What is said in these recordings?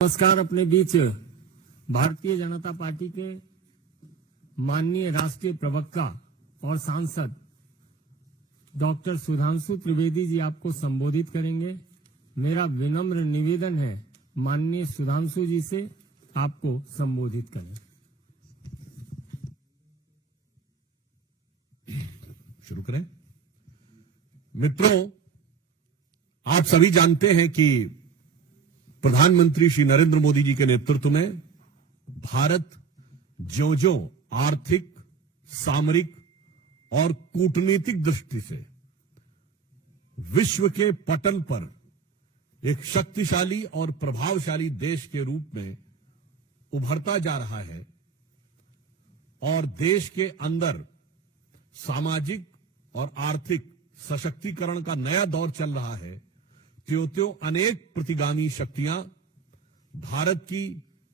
नमस्कार। अपने बीच भारतीय जनता पार्टी के माननीय राष्ट्रीय प्रवक्ता और सांसद डॉक्टर सुधांशु त्रिवेदी जी आपको संबोधित करेंगे। मेरा विनम्र निवेदन है माननीय सुधांशु जी से आपको संबोधित करें। शुरू करें। मित्रों, आप सभी जानते हैं कि प्रधानमंत्री श्री नरेंद्र मोदी जी के नेतृत्व में भारत ज्यों-ज्यों आर्थिक, सामरिक और कूटनीतिक दृष्टि से विश्व के पटल पर एक शक्तिशाली और प्रभावशाली देश के रूप में उभरता जा रहा है और देश के अंदर सामाजिक और आर्थिक सशक्तिकरण का नया दौर चल रहा है, त्यों-त्यों अनेक प्रतिगामी शक्तियां भारत की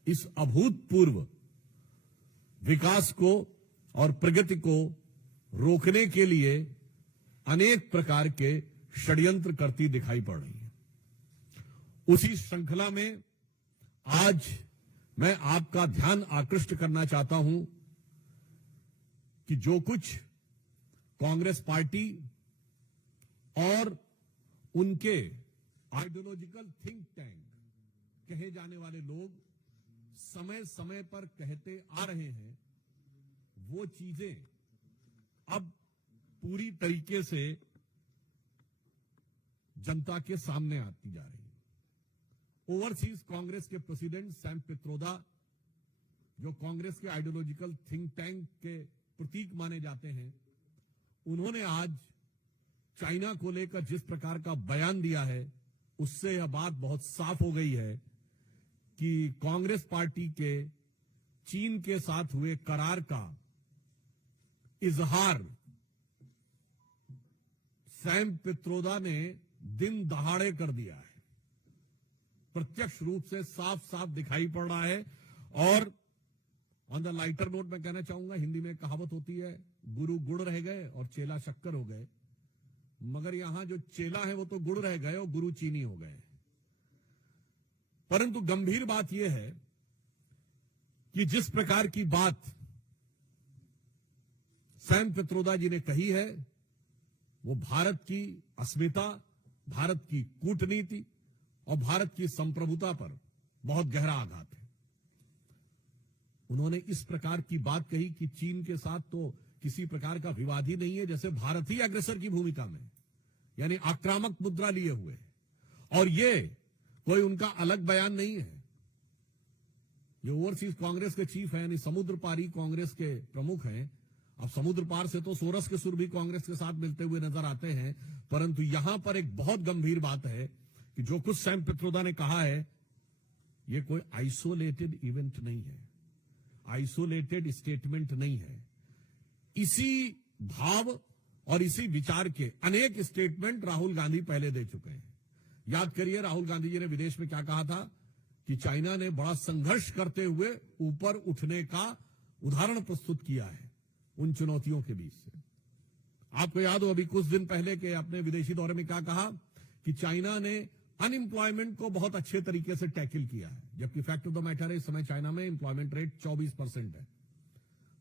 इस अभूतपूर्व विकास को और प्रगति को रोकने के लिए अनेक प्रकार के षड्यंत्र करती दिखाई पड़ रही है। उसी श्रृंखला में आज मैं आपका ध्यान आकृष्ट करना चाहता हूं कि जो कुछ कांग्रेस पार्टी और उनके आइडियोलॉजिकल थिंक टैंक कहे जाने वाले लोग समय समय पर कहते आ रहे हैं, वो चीजें अब पूरी तरीके से जनता के सामने आती जा रही है। ओवरसीज कांग्रेस के प्रेसिडेंट सैम पित्रोदा, जो कांग्रेस के आइडियोलॉजिकल थिंक टैंक के प्रतीक माने जाते हैं, उन्होंने आज चाइना को लेकर जिस प्रकार का बयान दिया है, उससे यह बात बहुत साफ हो गई है कि कांग्रेस पार्टी के चीन के साथ हुए करार का इजहार सैम पित्रोदा ने दिन दहाड़े कर दिया है। प्रत्यक्ष रूप से साफ साफ दिखाई पड़ रहा है। और ऑन द लाइटर नोट मैं कहना चाहूंगा, हिंदी में कहावत होती है, गुरु गुड़ रह गए और चेला शक्कर हो गए, मगर यहां जो चेला है वो तो गुड़ रह गए और गुरु चीनी हो गए। परंतु गंभीर बात यह है कि जिस प्रकार की बात सैम पित्रोदा जी ने कही है, वो भारत की अस्मिता, भारत की कूटनीति और भारत की संप्रभुता पर बहुत गहरा आघात है। उन्होंने इस प्रकार की बात कही कि चीन के साथ तो किसी प्रकार का विवाद ही नहीं है, जैसे भारत ही अग्रसर की भूमिका में, यानी आक्रामक मुद्रा लिए हुए, और ये कोई उनका अलग बयान नहीं है। ये ओवरसीज कांग्रेस के चीफ है, यानी समुद्र पारी कांग्रेस के प्रमुख हैं। अब समुद्र पार से तो सोरस के सुर भी कांग्रेस के साथ मिलते हुए नजर आते हैं, परंतु यहां पर एक बहुत गंभीर बात है कि जो कुछ सैम पित्रोदा ने कहा है, ये कोई आइसोलेटेड इवेंट नहीं है, आइसोलेटेड स्टेटमेंट नहीं है। इसी भाव और इसी विचार के अनेक स्टेटमेंट राहुल गांधी पहले दे चुके हैं। याद करिए, राहुल गांधी जी ने विदेश में क्या कहा था कि चाइना ने बड़ा संघर्ष करते हुए ऊपर उठने का उदाहरण प्रस्तुत किया है उन चुनौतियों के बीच से। आपको याद हो, अभी कुछ दिन पहले के अपने विदेशी दौरे में क्या कहा कि चाइना ने अनएम्प्लॉयमेंट को बहुत अच्छे तरीके से टैकल किया है, जबकि फैक्ट ऑफ द मैटर है इस समय चाइना में एम्प्लॉयमेंट रेट 24% है।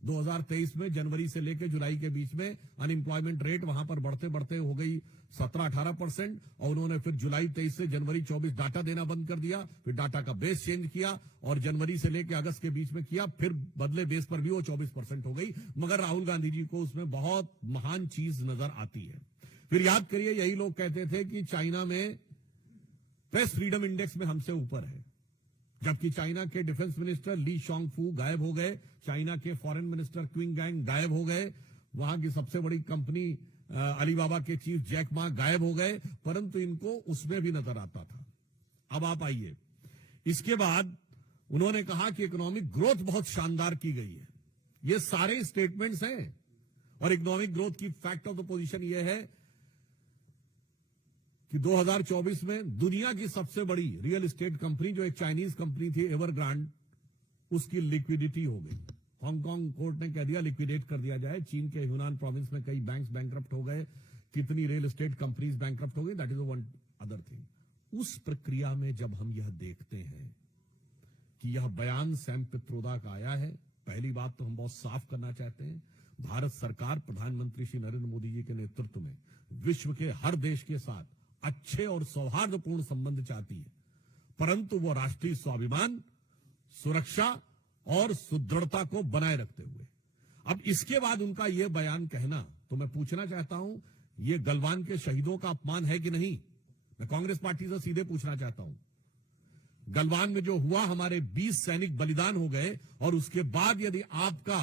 2023 में जनवरी से लेकर जुलाई के बीच में अनएम्प्लॉयमेंट रेट वहां पर बढ़ते बढ़ते हो गई 17-18%, और उन्होंने फिर जुलाई 23 से जनवरी 24 डाटा देना बंद कर दिया, फिर डाटा का बेस चेंज किया और जनवरी से लेकर अगस्त के बीच में किया, फिर बदले बेस पर भी वो 24% हो गई। मगर राहुल गांधी जी को उसमें बहुत महान चीज नजर आती है। फिर याद करिए, यही लोग कहते थे कि चाइना में प्रेस फ्रीडम इंडेक्स में हमसे ऊपर है, जबकि चाइना के डिफेंस मिनिस्टर ली शॉन्गफू गायब हो गए, चाइना के फॉरेन मिनिस्टर क्विंग गैंग गायब हो गए, वहां की सबसे बड़ी कंपनी अलीबाबा के चीफ जैक मा गायब हो गए, परंतु इनको उसमें भी नजर आता था। अब आप आइए, इसके बाद उन्होंने कहा कि इकोनॉमिक ग्रोथ बहुत शानदार की गई है। ये सारे स्टेटमेंट्स हैं, और इकोनॉमिक ग्रोथ की फैक्ट ऑफ द पोजीशन यह है कि 2024 में दुनिया की सबसे बड़ी रियल एस्टेट कंपनी, जो एक चाइनीज कंपनी थी एवरग्रांड, उसकी लिक्विडिटी हो गई। हांगकांग कोर्ट ने कह दिया लिक्विडेट कर दिया जाए। चीन के ह्यूनान प्रोविंस में कई बैंक्स बैंकरप्ट हो गए, कितनी रियल एस्टेट कंपनीज बैंकरप्ट हो गई, that is one other thing. उस प्रक्रिया में जब हम यह देखते हैं कि यह बयान सैम पित्रोदा का आया है। पहली बात तो हम बहुत साफ करना चाहते हैं, भारत सरकार प्रधानमंत्री श्री नरेंद्र मोदी जी के नेतृत्व में विश्व के हर देश के साथ अच्छे और सौहार्दपूर्ण संबंध चाहती है, परंतु वो राष्ट्रीय स्वाभिमान, सुरक्षा और सुदृढ़ता को बनाए रखते हुए। अब इसके बाद उनका यह बयान कहना, तो मैं पूछना चाहता हूं, ये गलवान के शहीदों का अपमान है कि नहीं? मैं कांग्रेस पार्टी से सीधे पूछना चाहता हूं। गलवान में जो हुआ, हमारे 20 सैनिक बलिदान हो गए, और उसके बाद यदि आपका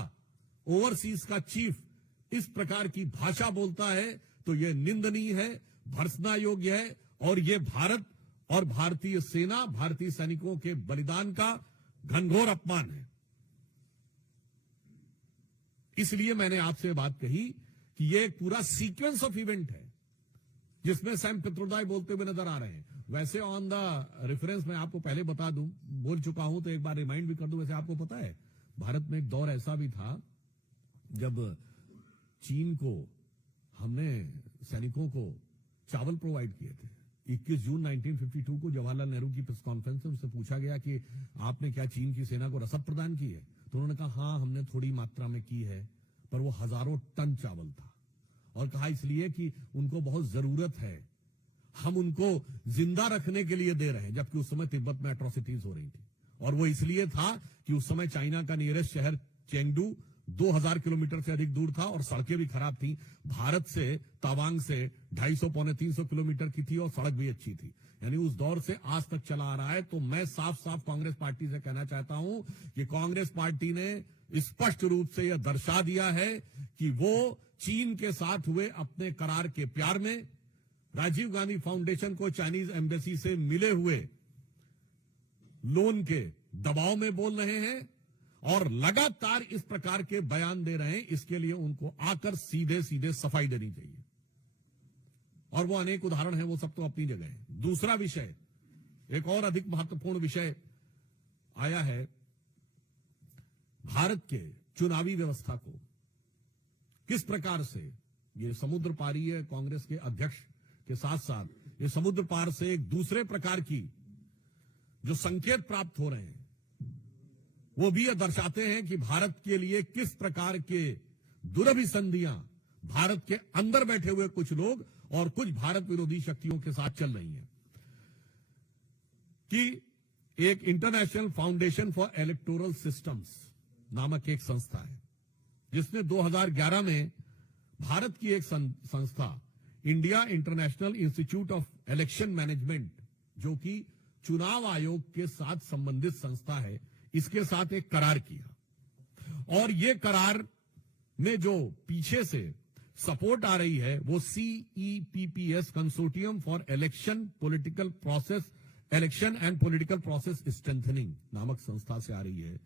ओवरसीज का चीफ इस प्रकार की भाषा बोलता है तो यह निंदनीय है, भर्त्सना योग्य है, और यह भारत और भारतीय सेना, भारतीय सैनिकों के बलिदान का घनघोर अपमान है। इसलिए मैंने आपसे बात कही कि यह एक पूरा सीक्वेंस ऑफ इवेंट है जिसमें सैम पित्रोदा बोलते हुए नजर आ रहे हैं। वैसे ऑन द रेफरेंस मैं आपको पहले बता दूं, बोल चुका हूं तो एक बार रिमाइंड भी कर दूं। वैसे आपको पता है, भारत में एक दौर ऐसा भी था जब चीन को हमने सैनिकों को चावल प्रोवाइड किए थे। 21 जून 1952 को जवाहरलाल नेहरू की प्रेस कॉन्फ्रेंस में उनसे पूछा गया कि आपने क्या चीन की सेना को रसद प्रदान की है? तो उन्होंने कहा हाँ, हमने थोड़ी मात्रा में की है, पर वो हजारों टन चावल था। और कहा इसलिए कि उनको बहुत जरूरत है, हम उनको जिंदा रखने के लिए दे रहे हैं। जबकि उस समय तिब्बत में एट्रोसिटीज हो रही थी, और वो इसलिए था कि उस समय चाइना का नियरेस्ट शहर चेंगडू 2000 किलोमीटर से अधिक दूर था, और सड़कें भी खराब थी। भारत से तवांग से 250 पौने 300 किलोमीटर की थी, और सड़क भी अच्छी थी। यानी उस दौर से आज तक चला आ रहा है। तो मैं साफ साफ कांग्रेस पार्टी से कहना चाहता हूं कि कांग्रेस पार्टी ने स्पष्ट रूप से यह दर्शा दिया है कि वो चीन के साथ हुए अपने करार के प्यार में, राजीव गांधी फाउंडेशन को चाइनीज एम्बेसी से मिले हुए लोन के दबाव में बोल रहे हैं, और लगातार इस प्रकार के बयान दे रहे हैं। इसके लिए उनको आकर सीधे सीधे सफाई देनी चाहिए। और वो अनेक उदाहरण हैं, वो सब तो अपनी जगह है। दूसरा विषय, एक और अधिक महत्वपूर्ण विषय आया है, भारत के चुनावी व्यवस्था को किस प्रकार से ये समुद्र पारीय कांग्रेस के अध्यक्ष के साथ साथ ये समुद्र पार से एक दूसरे प्रकार की जो संकेत प्राप्त हो रहे हैं, वो भी यह दर्शाते हैं कि भारत के लिए किस प्रकार के दुरभिसंधियां भारत के अंदर बैठे हुए कुछ लोग और कुछ भारत विरोधी शक्तियों के साथ चल रही हैं। कि एक international foundation for electoral systems नामक एक संस्था है, जिसने 2011 में भारत की एक संस्था India international institute of election management, जो कि चुनाव आयोग के साथ संबंधित संस्था है, इसके साथ एक करार किया। और ये करार में जो पीछे से सपोर्ट आ रही है वो CEPPS consortium for election and political process strengthening नामक संस्था से आ रही है,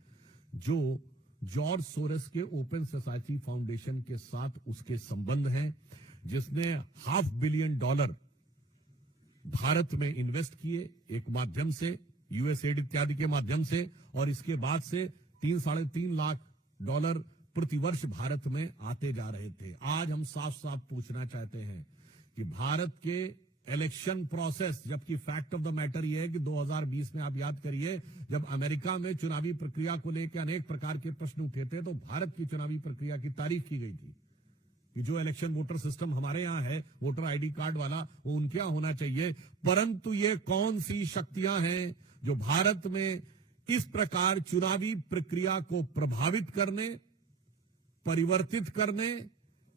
जो जॉर्ज सोरेस के ओपन सोसाइटी फाउंडेशन के साथ उसके संबंध हैं, जिसने $500 million भारत में इन्वेस्ट किए एक माध्यम से, यूएसएड इत्यादि के माध्यम से, और इसके बाद से $3-3.5 लाख प्रतिवर्ष भारत में आते जा रहे थे। आज हम साफ साफ पूछना चाहते हैं कि भारत के इलेक्शन प्रोसेस, जबकि फैक्ट ऑफ द मैटर यह है कि 2020 में आप याद करिए, जब अमेरिका में चुनावी प्रक्रिया को लेकर अनेक प्रकार के प्रश्न उठे थे, तो भारत की चुनावी प्रक्रिया की तारीफ की गई थी कि जो इलेक्शन वोटर सिस्टम हमारे यहां है, वोटर आईडी कार्ड वाला, वो उनके यहां होना चाहिए। परंतु ये कौन सी शक्तियां हैं जो भारत में इस प्रकार चुनावी प्रक्रिया को प्रभावित करने, परिवर्तित करने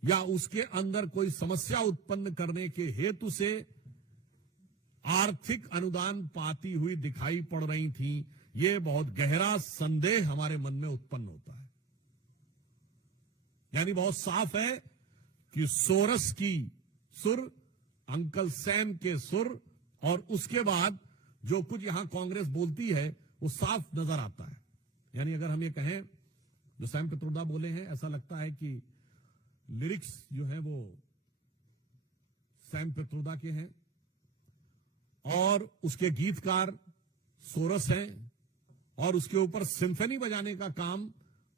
या उसके अंदर कोई समस्या उत्पन्न करने के हेतु से आर्थिक अनुदान पाती हुई दिखाई पड़ रही थी? ये बहुत गहरा संदेह हमारे मन में उत्पन्न होता है। यानी बहुत साफ है कि सोरस की सुर, अंकल सैम के सुर, और उसके बाद जो कुछ यहां कांग्रेस बोलती है वो साफ नजर आता है। यानी अगर हम ये कहें, जो सैम पित्रोदा बोले हैं, ऐसा लगता है कि लिरिक्स जो है वो सैम पित्रोदा के हैं और उसके गीतकार सोरस हैं, और उसके ऊपर सिम्फनी बजाने का काम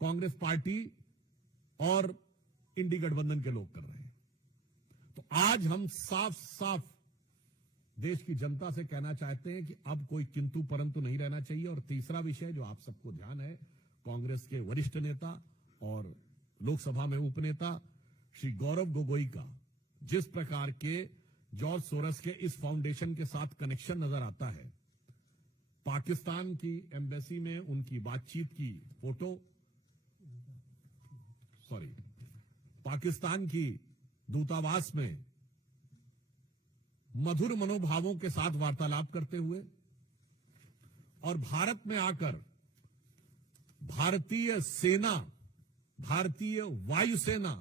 कांग्रेस पार्टी और इंडी गठबंधन के लोग कर रहे हैं। तो आज हम साफ साफ देश की जनता से कहना चाहते हैं कि अब कोई किंतु परंतु नहीं रहना चाहिए। और तीसरा विषय जो आप सबको ध्यान है, कांग्रेस के वरिष्ठ नेता और लोकसभा में उपनेता श्री गौरव गोगोई का जिस प्रकार के जॉर्ज सोरस के इस फाउंडेशन के साथ कनेक्शन नजर आता है, पाकिस्तान की एम्बेसी में उनकी बातचीत की फोटो, पाकिस्तान की दूतावास में मधुर मनोभावों के साथ वार्तालाप करते हुए और भारत में आकर भारतीय सेना, भारतीय वायुसेना,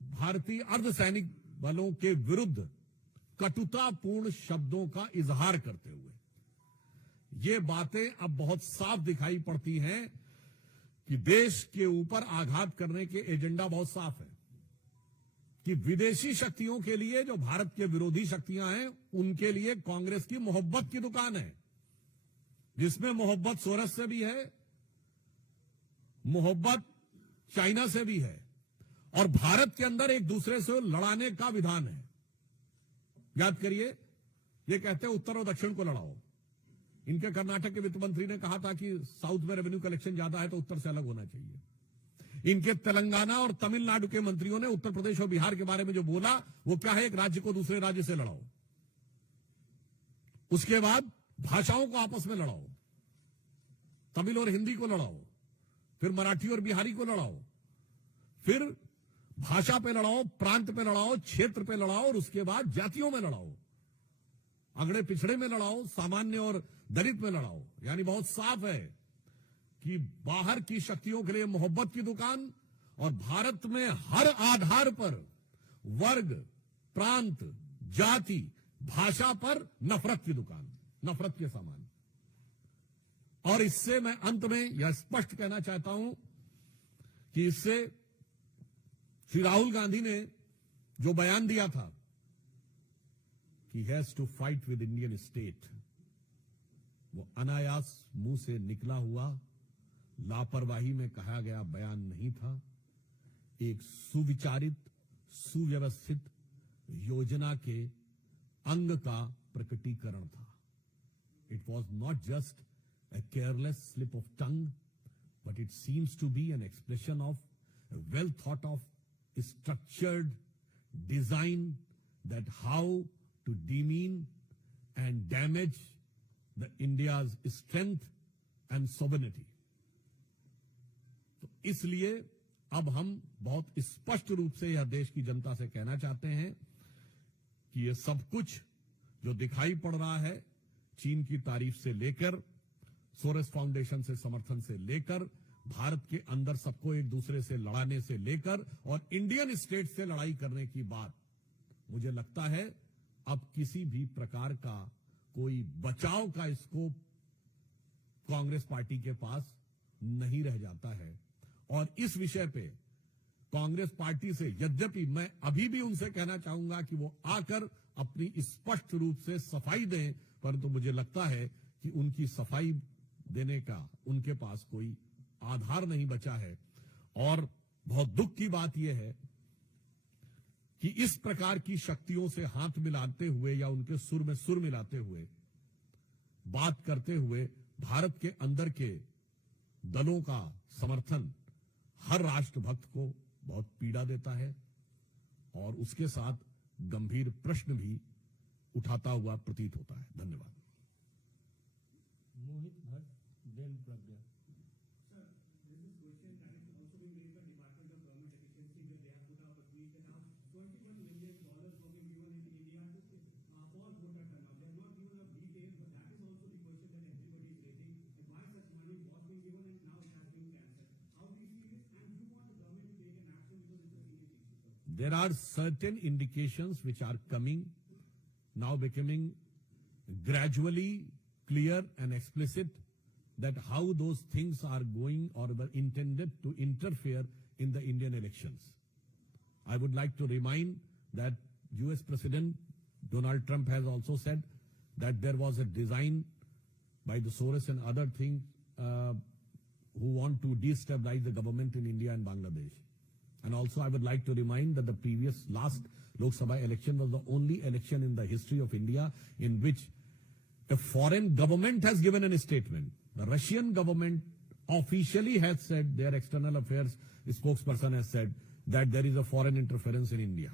भारतीय अर्धसैनिक बलों के विरुद्ध कटुतापूर्ण शब्दों का इजहार करते हुए ये बातें अब बहुत साफ दिखाई पड़ती हैं कि देश के ऊपर आघात करने के एजेंडा बहुत साफ है कि विदेशी शक्तियों के लिए जो भारत के विरोधी शक्तियां हैं उनके लिए कांग्रेस की मोहब्बत की दुकान है, जिसमें मोहब्बत सोरस से भी है, मोहब्बत चाइना से भी है और भारत के अंदर एक दूसरे से लड़ाने का विधान है। याद करिए, ये कहते हैं उत्तर और दक्षिण को लड़ाओ। इनके कर्नाटक के वित्त मंत्री ने कहा था कि साउथ में रेवेन्यू कलेक्शन ज्यादा है तो उत्तर से अलग होना चाहिए। इनके तेलंगाना और तमिलनाडु के मंत्रियों ने उत्तर प्रदेश और बिहार के बारे में जो बोला वो क्या है, एक राज्य को दूसरे राज्य से लड़ाओ, उसके बाद भाषाओं को आपस में लड़ाओ, तमिल और हिंदी को लड़ाओ, फिर मराठी और बिहारी को लड़ाओ, फिर भाषा पे लड़ाओ, प्रांत पे लड़ाओ, क्षेत्र पे लड़ाओ और उसके बाद जातियों में लड़ाओ, अगड़े पिछड़े में लड़ाओ, सामान्य और दलित में लड़ाओ। यानी बहुत साफ है कि बाहर की शक्तियों के लिए मोहब्बत की दुकान और भारत में हर आधार पर वर्ग, प्रांत, जाति, भाषा पर नफरत की दुकान, नफरत के सामान। और इससे मैं अंत में यह स्पष्ट कहना चाहता हूं कि इससे श्री राहुल गांधी ने जो बयान दिया था कि has to fight with Indian state, वो अनायास मुंह से निकला हुआ लापरवाही में कहा गया बयान नहीं था, एक सुविचारित, सुव्यवस्थित योजना के अंग का प्रकटीकरण था। It was not just a careless slip of tongue, but it seems to be an expression of a well thought of structured design that how to demean and damage the India's strength and sovereignty. तो इसलिए अब हम बहुत स्पष्ट रूप से यह देश की जनता से कहना चाहते हैं कि यह सब कुछ जो दिखाई पड़ रहा है, चीन की तारीफ से लेकर, सोरेस फाउंडेशन से समर्थन से लेकर, भारत के अंदर सबको एक दूसरे से लड़ाने से लेकर और इंडियन स्टेट से लड़ाई करने की बात, मुझे लगता है अब किसी भी प्रकार का कोई बचाव का स्कोप कांग्रेस पार्टी के पास नहीं रह जाता है। और इस विषय पे कांग्रेस पार्टी से यद्यपि मैं अभी भी उनसे कहना चाहूंगा कि वो आकर अपनी स्पष्ट रूप से सफाई दें, परंतु मुझे लगता है कि उनकी सफाई देने का उनके पास कोई आधार नहीं बचा है। और बहुत दुख की बात यह है कि इस प्रकार की शक्तियों से हाथ मिलाते हुए या उनके सुर में सुर मिलाते हुए बात करते हुए भारत के अंदर के दलों का समर्थन हर राष्ट्रभक्त को बहुत पीड़ा देता है और उसके साथ गंभीर प्रश्न भी उठाता हुआ प्रतीत होता है। धन्यवाद। Mohit Bhatt, then Pragya. There are certain indications which are coming, now becoming gradually clear and explicit, that how those things are going or were intended to interfere in the Indian elections. I would like to remind that US President Donald Trump has also said that there was a design by the Soros and other things who want to destabilize the government in India and Bangladesh. And also I would like to remind that the last Lok Sabha election was the only election in the history of India in which a foreign government has given a statement. The Russian government officially has said, their external affairs spokesperson has said that there is a foreign interference in India.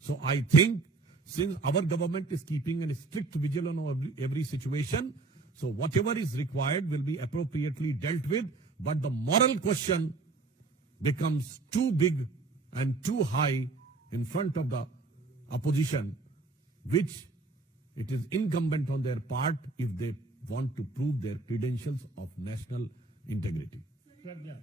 So I think since our government is keeping a strict vigil on every situation, so whatever is required will be appropriately dealt with, but the moral question becomes too big and too high in front of the opposition, which it is incumbent on their part if they want to prove their credentials of national integrity. Pragya,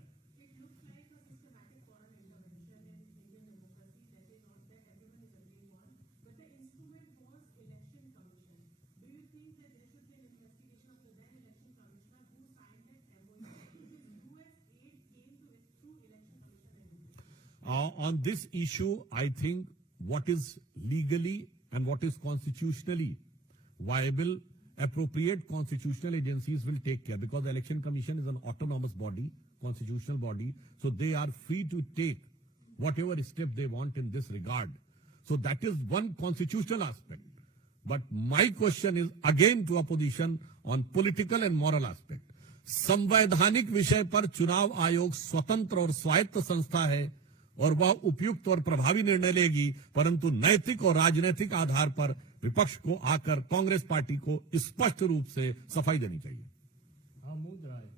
On this issue, I think what is legally and what is constitutionally viable, appropriate constitutional agencies will take care, because the Election Commission is an autonomous body, constitutional body, so they are free to take whatever step they want in this regard. So that is one constitutional aspect. But my question is again to opposition on political and moral aspect. संवैधानिक विषय पर चुनाव आयोग स्वतंत्र और स्वायत्त संस्था है और वह उपयुक्त और प्रभावी निर्णय लेगी, परंतु नैतिक और राजनीतिक आधार पर विपक्ष को आकर कांग्रेस पार्टी को स्पष्ट रूप से सफाई देनी चाहिए। आमोद राय,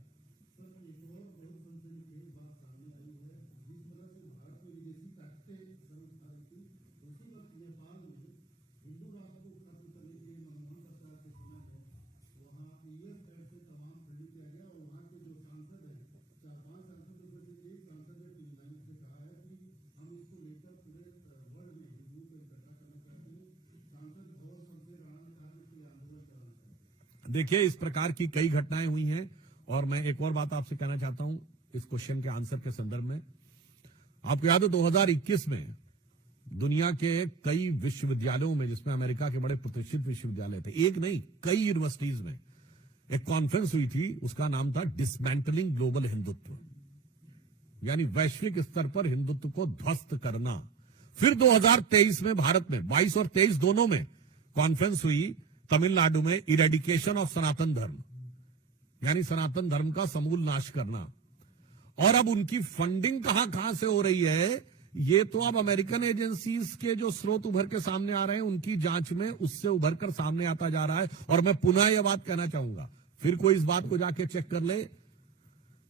देखिए, इस प्रकार की कई घटनाएं हुई हैं और मैं एक और बात आपसे कहना चाहता हूं इस क्वेश्चन के आंसर के संदर्भ में। आपको याद है 2021 में दुनिया के कई विश्वविद्यालयों में, जिसमें अमेरिका के बड़े प्रतिष्ठित विश्वविद्यालय थे, एक नहीं कई यूनिवर्सिटीज में एक कॉन्फ्रेंस हुई थी, उसका नाम था डिसमेंटलिंग ग्लोबल हिंदुत्व, यानी वैश्विक स्तर पर हिंदुत्व को ध्वस्त करना। फिर 2023 में भारत में 22 और 23 दोनों में कॉन्फ्रेंस हुई तमिलनाडु में, इरेडिकेशन ऑफ सनातन धर्म, यानी सनातन धर्म का समूल नाश करना। और अब उनकी फंडिंग कहां से हो रही है, ये तो अब अमेरिकन एजेंसीज के जो स्रोत उभर के सामने आ रहे हैं उनकी जांच में उससे उभर कर सामने आता जा रहा है। और मैं पुनः यह बात कहना चाहूंगा, फिर कोई इस बात को जाके चेक कर ले,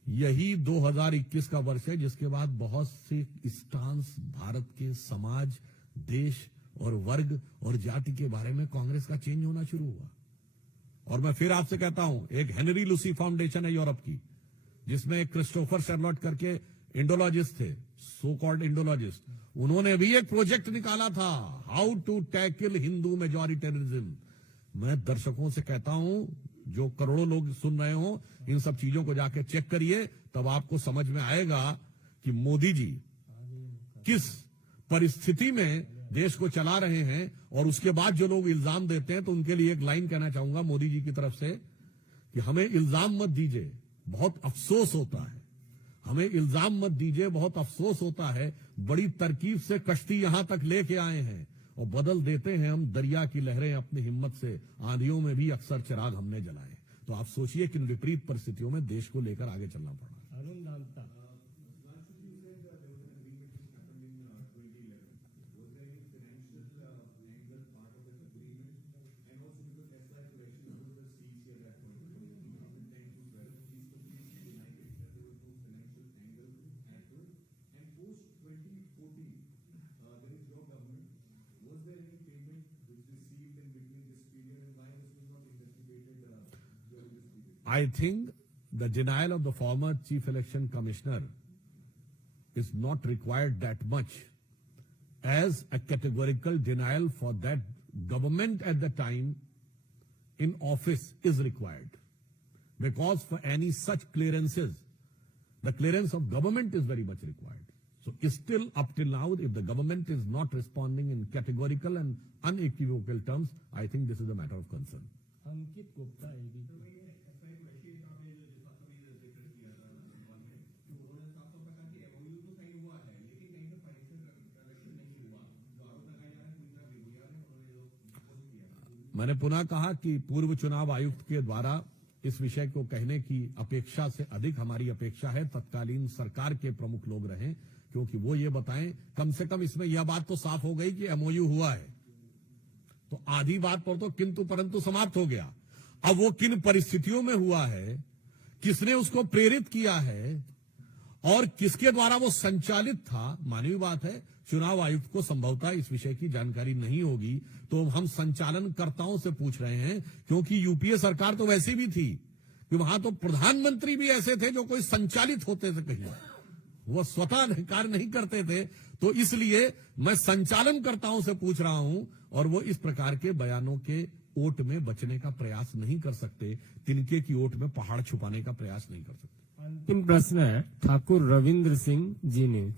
यही 2021 का वर्ष है जिसके बाद बहुत से स्टांस भारत के समाज, देश और वर्ग और जाति के बारे में कांग्रेस का चेंज होना शुरू हुआ। और मैं फिर आपसे कहता हूं, एक हेनरी लूसी फाउंडेशन है यूरोप की, जिसमें एक क्रिस्टोफर शर्लॉट करके इंडोलॉजिस्ट थे, सो कॉल्ड इंडोलॉजिस्ट, उन्होंने भी एक प्रोजेक्ट निकाला था, हाउ टू टैकल हिंदू मेजॉरिटेरिज्म। मैं दर्शकों से कहता हूं, जो करोड़ों लोग सुन रहे हो, इन सब चीजों को जाके चेक करिए, तब आपको समझ में आएगा कि मोदी जी किस परिस्थिति में देश को चला रहे हैं। और उसके बाद जो लोग इल्जाम देते हैं, तो उनके लिए एक लाइन कहना चाहूंगा मोदी जी की तरफ से कि हमें इल्जाम मत दीजिए, बहुत अफसोस होता है, हमें इल्जाम मत दीजिए, बहुत अफसोस होता है, बड़ी तरकीब से कश्ती यहां तक लेके आए हैं और बदल देते हैं हम दरिया की लहरें अपनी हिम्मत से, आंधियों में भी अक्सर चिराग हमने जलाए। तो आप सोचिए कि इन विपरीत परिस्थितियों में देश को लेकर आगे चलना पड़ा। अरुण दांता, I think the denial of the former Chief Election Commissioner is not required that much as a categorical denial for that government at the time in office is required. Because for any such clearances, the clearance of government is very much required. So still up till now, if the government is not responding in categorical and unequivocal terms, I think this is a matter of concern. Ankit Gupta, ABP. मैंने पुनः कहा कि पूर्व चुनाव आयुक्त के द्वारा इस विषय को कहने की अपेक्षा से अधिक हमारी अपेक्षा है तत्कालीन सरकार के प्रमुख लोग रहें, क्योंकि वो ये बताएं, कम से कम इसमें यह बात तो साफ हो गई कि एमओयू हुआ है, तो आधी बात पर तो किंतु परंतु समाप्त हो गया। अब वो किन परिस्थितियों में हुआ है, किसने उसको प्रेरित किया है और किसके द्वारा वो संचालित था, मानवीय बात है। चुनाव आयुक्त को संभवतः इस विषय की जानकारी नहीं होगी, तो हम संचालनकर्ताओं से पूछ रहे हैं, क्योंकि यूपीए सरकार तो वैसी भी थी कि वहां तो प्रधानमंत्री भी ऐसे थे जो कोई संचालित होते थे, कहीं वो स्वतः कार्य नहीं करते थे। तो इसलिए मैं संचालनकर्ताओं से पूछ रहा हूं, और वो इस प्रकार के बयानों के ओट में बचने का प्रयास नहीं कर सकते, तिनके की ओट में पहाड़ छुपाने का प्रयास नहीं कर सकते। अंतिम प्रश्न है ठाकुर रविंद्र सिंह जी ने।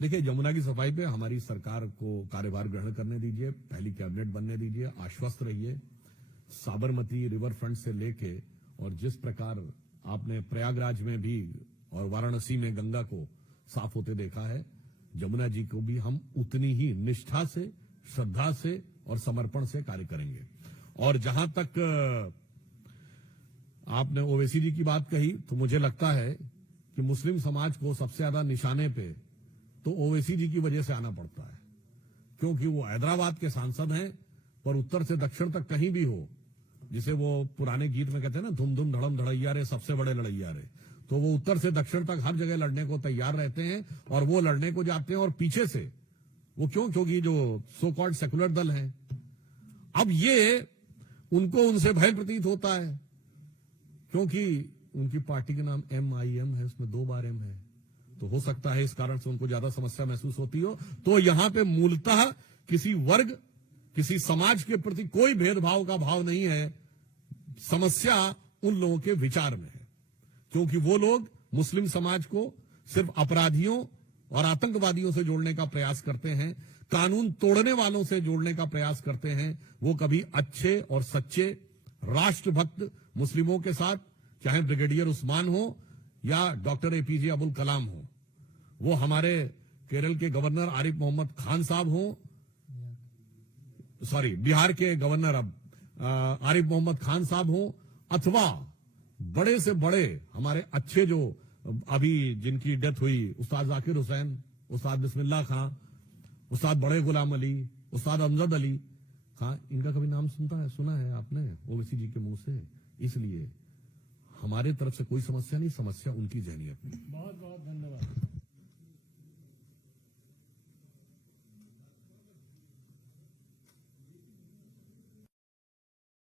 देखिए, यमुना की सफाई पे हमारी सरकार को कार्यभार ग्रहण करने दीजिए, पहली कैबिनेट बनने दीजिए, आश्वस्त रहिए। साबरमती रिवर फ्रंट से लेके और जिस प्रकार आपने प्रयागराज में भी और वाराणसी में गंगा को साफ होते देखा है, यमुना जी को भी हम उतनी ही निष्ठा से, श्रद्धा से और समर्पण से कार्य करेंगे। और जहां तक आपने ओवैसी जी की बात कही, तो मुझे लगता है कि मुस्लिम समाज को सबसे ज्यादा निशाने पे तो ओवैसी जी की वजह से आना पड़ता है, क्योंकि वो हैदराबाद के सांसद हैं, पर उत्तर से दक्षिण तक कहीं भी हो, जिसे वो पुराने गीत में कहते हैं ना, धुम धुम धड़म धड़ैया रे सबसे बड़े लड़ैया रे, तो वो उत्तर से दक्षिण तक हर जगह लड़ने को तैयार रहते हैं। और वो लड़ने को जाते हैं और पीछे से वो क्योंकि जो सो कॉल्ड सेकुलर दल है, अब ये उनको उनसे भय प्रतीत होता है, क्योंकि उनकी पार्टी का नाम MIM है, उसमें 2 बार M है, तो हो सकता है इस कारण से उनको ज्यादा समस्या महसूस होती हो। तो यहां पे मूलतः किसी वर्ग, किसी समाज के प्रति कोई भेदभाव का भाव नहीं है, समस्या उन लोगों के विचार में है, क्योंकि वो लोग मुस्लिम समाज को सिर्फ अपराधियों और आतंकवादियों से जोड़ने का प्रयास करते हैं, कानून तोड़ने वालों से जोड़ने का प्रयास करते हैं। वो कभी अच्छे और सच्चे राष्ट्रभक्त मुस्लिमों के साथ, चाहे ब्रिगेडियर उस्मान हो या डॉक्टर APJ अबुल कलाम हो, वो हमारे केरल के गवर्नर आरिफ मोहम्मद खान साहब हो, बिहार के गवर्नर आरिफ मोहम्मद खान साहब हो, अथवा बड़े से बड़े हमारे अच्छे जो अभी जिनकी डेथ हुई, उस्ताद जाकिर हुसैन, उस्ताद बिस्मिल्लाह खां, उस्ताद बड़े गुलाम अली, उस्ताद अमजद अली खां, इनका कभी नाम सुना है आपने ओवैसी जी के मुंह से? इसलिए हमारे तरफ से कोई समस्या नहीं, समस्या उनकी जहनीत में। बहुत बहुत धन्यवाद।